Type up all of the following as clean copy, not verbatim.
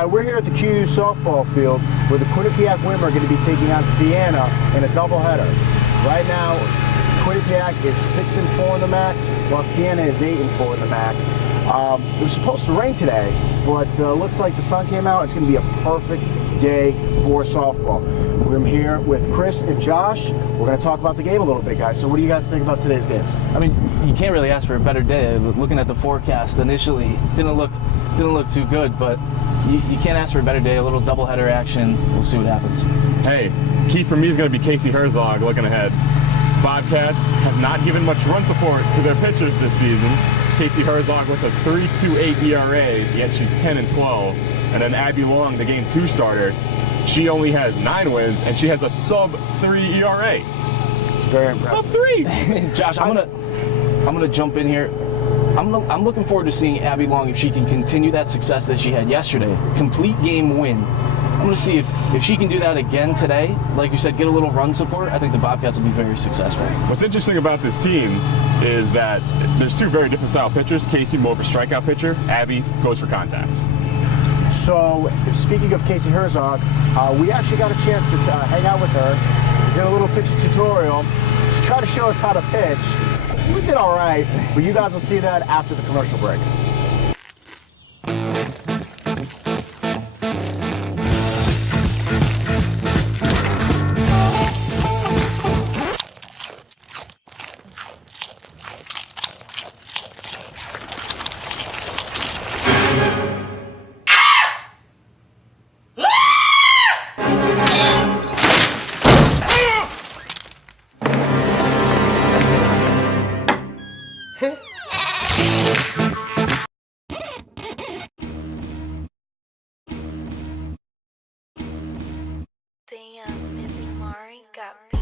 All right, we're here at the QU softball field where the Quinnipiac women are going to be taking on Siena in a doubleheader. Right now, Quinnipiac is 6-4 in the MAC, while Siena is 8-4 in the MAC. It was supposed to rain today, but looks like the sun came out. It's going to be a perfect day for softball. We're here with Chris and Josh. We're going to talk about the game a little bit, guys. So what do you guys think about today's games? I mean, you can't really ask for a better day. Looking at the forecast initially, didn't look too good, but you can't ask for a better day. A little doubleheader action. We'll see what happens. Hey, key for me is going to be Casey Herzog looking ahead. Bobcats have not given much run support to their pitchers this season. Casey Herzog with a 3.28 ERA, yet she's 10-12. And then Abby Long, the game 2 starter, she only has 9 wins and she has a sub-3 ERA. It's very impressive. Sub-3. Josh, I'm gonna jump in here. I'm looking forward to seeing Abby Long if she can continue that success that she had yesterday. Complete game win. I'm going to see if she can do that again today. Like you said, get a little run support. I think the Bobcats will be very successful. What's interesting about this team is that there's 2 very different style pitchers. Casey, more of a strikeout pitcher. Abby goes for contacts. So, speaking of Casey Herzog, we actually got a chance to hang out with her. We did a little pitch tutorial. She tried to show us how to pitch. We did all right, but you guys will see that after the commercial break. Damn, Missy Mari got beat.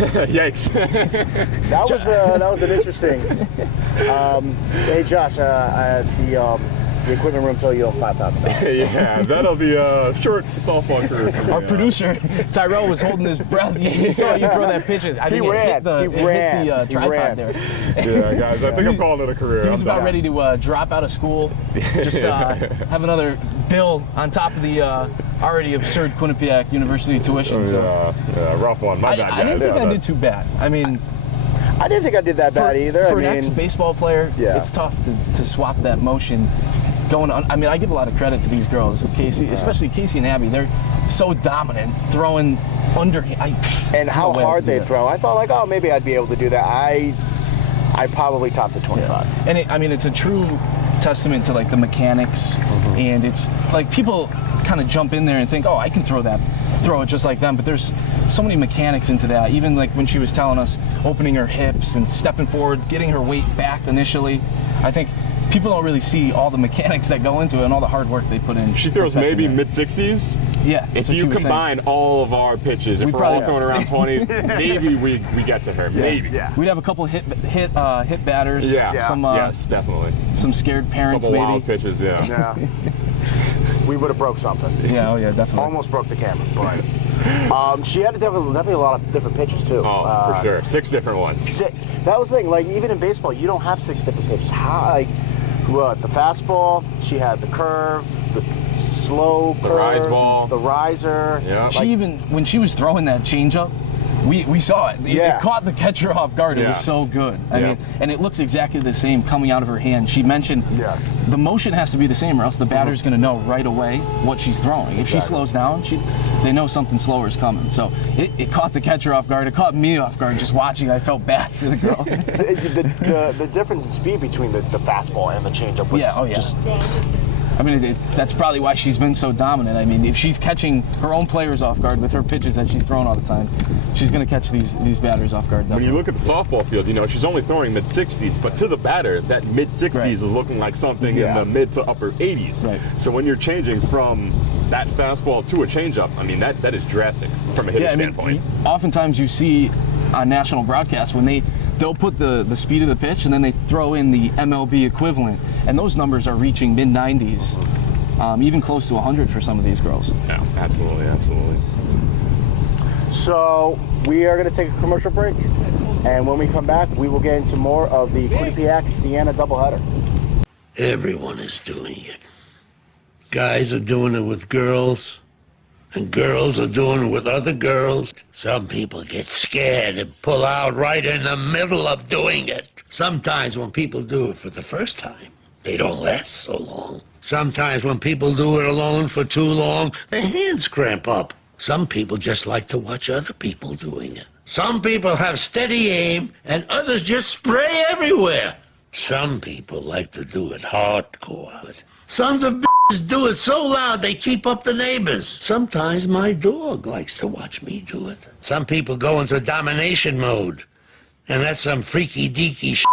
Yikes. That was an interesting. Hey Josh, the equipment room told you owe $5,000. Yeah, that'll be a short softball career. Our producer, Tyrell, was holding his breath. He saw you throw that pitch. I think He ran. hit the tripod there. Yeah, guys, I think I'm calling it a career. He was about ready to drop out of school, just have another bill on top of the already absurd Quinnipiac University tuition. Yeah, rough one. My bad, I didn't think I did too bad. I mean, I didn't think I did that bad either. For an ex-baseball player, yeah. It's tough to swap that motion. I mean, I give a lot of credit to these girls, Casey, especially Casey and Abby. They're so dominant, throwing underhand. And how hard they throw. I thought like, oh, maybe I'd be able to do that. I probably topped at 25. Yeah. And it's a true testament to like the mechanics, and it's like people kind of jump in there and think, oh, I can throw it just like them, but there's so many mechanics into that. Even like when she was telling us opening her hips and stepping forward, getting her weight back initially, I think people don't really see all the mechanics that go into it and all the hard work they put in. She throws maybe mid-60s. Yeah. If you combine all of our pitches, if we're all throwing around 20, maybe we get to her. Maybe. Yeah. We'd have a couple hit batters. Yeah. Some yes, definitely. Some scared parents, couple maybe. Wild pitches. Yeah. Yeah. We would have broke something. Yeah. Oh yeah. Definitely. Almost broke the camera, but she had definitely a lot of different pitches too. Oh, for sure. 6 different ones. 6. That was the thing. Like even in baseball, you don't have 6 different pitches. How the fastball? She had the curve, the slow curve, rise ball, the riser. Yeah. She when she was throwing that changeup, We saw it. Yeah. It caught the catcher off guard. It was so good. I mean, and it looks exactly the same coming out of her hand. She mentioned the motion has to be the same, or else the batter's going to know right away what she's throwing. If she slows down, they know something slower is coming. So it caught the catcher off guard. It caught me off guard just watching. I felt bad for the girl. the difference in speed between the fastball and the changeup was just. I mean, that's probably why she's been so dominant. I mean, if she's catching her own players off guard with her pitches that she's throwing all the time, she's going to catch these batters off guard. When you look at the softball field, you know, she's only throwing mid-60s, but to the batter, that mid-60s is looking like something in the mid to upper 80s. Right. So when you're changing from that fastball to a changeup, I mean, that is drastic from a hitting standpoint. Oftentimes you see on national broadcasts when they'll put the speed of the pitch and then they throw in the MLB equivalent, and those numbers are reaching mid-90s, even close to 100 for some of these girls. Yeah, absolutely. So we are going to take a commercial break, and when we come back, we will get into more of the Quinnipiac-Siena doubleheader. Everyone is doing it. Guys are doing it with girls, and girls are doing it with other girls. Some people get scared and pull out right in the middle of doing it. Sometimes when people do it for the first time, they don't last so long. Sometimes when people do it alone for too long, their hands cramp up. Some people just like to watch other people doing it. Some people have steady aim, and others just spray everywhere. Some people like to do it hardcore. But sons of bitches do it so loud they keep up the neighbors. Sometimes my dog likes to watch me do it. Some people go into domination mode, and that's some freaky-deaky shit.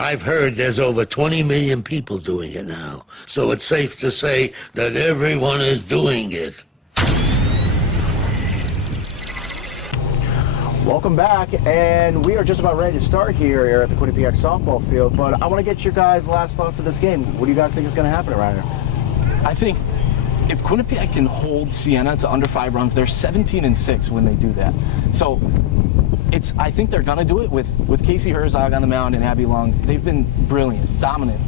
I've heard there's over 20 million people doing it now, so it's safe to say that everyone is doing it. Welcome back, and we are just about ready to start here at the Quinnipiac softball field, but I want to get your guys' last thoughts of this game. What do you guys think is going to happen around here? I think if Quinnipiac can hold Siena to under 5 runs, they're 17-6 when they do that. So I think they're going to do it with Casey Herzog on the mound and Abby Long. They've been brilliant, dominant,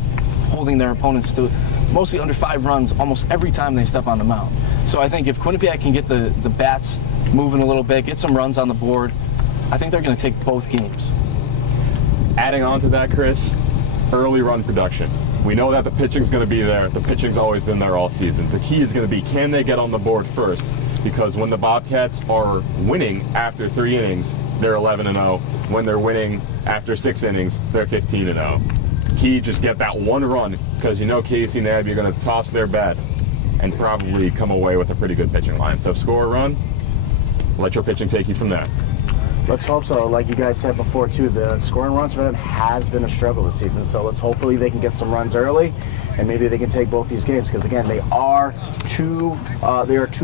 holding their opponents to mostly under 5 runs almost every time they step on the mound. So I think if Quinnipiac can get the bats moving a little bit, get some runs on the board, I think they're going to take both games. Adding on to that, Chris, early run production. We know that the pitching's going to be there. The pitching's always been there all season. The key is going to be, can they get on the board first? Because when the Bobcats are winning after 3 innings, they're 11-0. When they're winning after 6 innings, they're 15-0. Key, just get that one run, because you know Casey and Abby are going to toss their best and probably come away with a pretty good pitching line. So score a run, let your pitching take you from there. Let's hope so. Like you guys said before, too, the scoring runs for them has been a struggle this season. So hopefully they can get some runs early, and maybe they can take both these games. Because again, they are two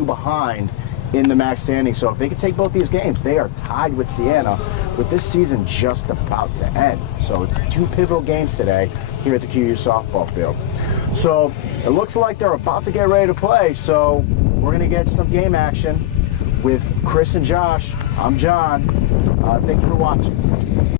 behind in the MAC standings. So if they can take both these games, they are tied with Siena, with this season just about to end. So it's 2 pivotal games today here at the QU softball field. So it looks like they're about to get ready to play. So we're going to get some game action with Chris and Josh. I'm John. Thank you for watching.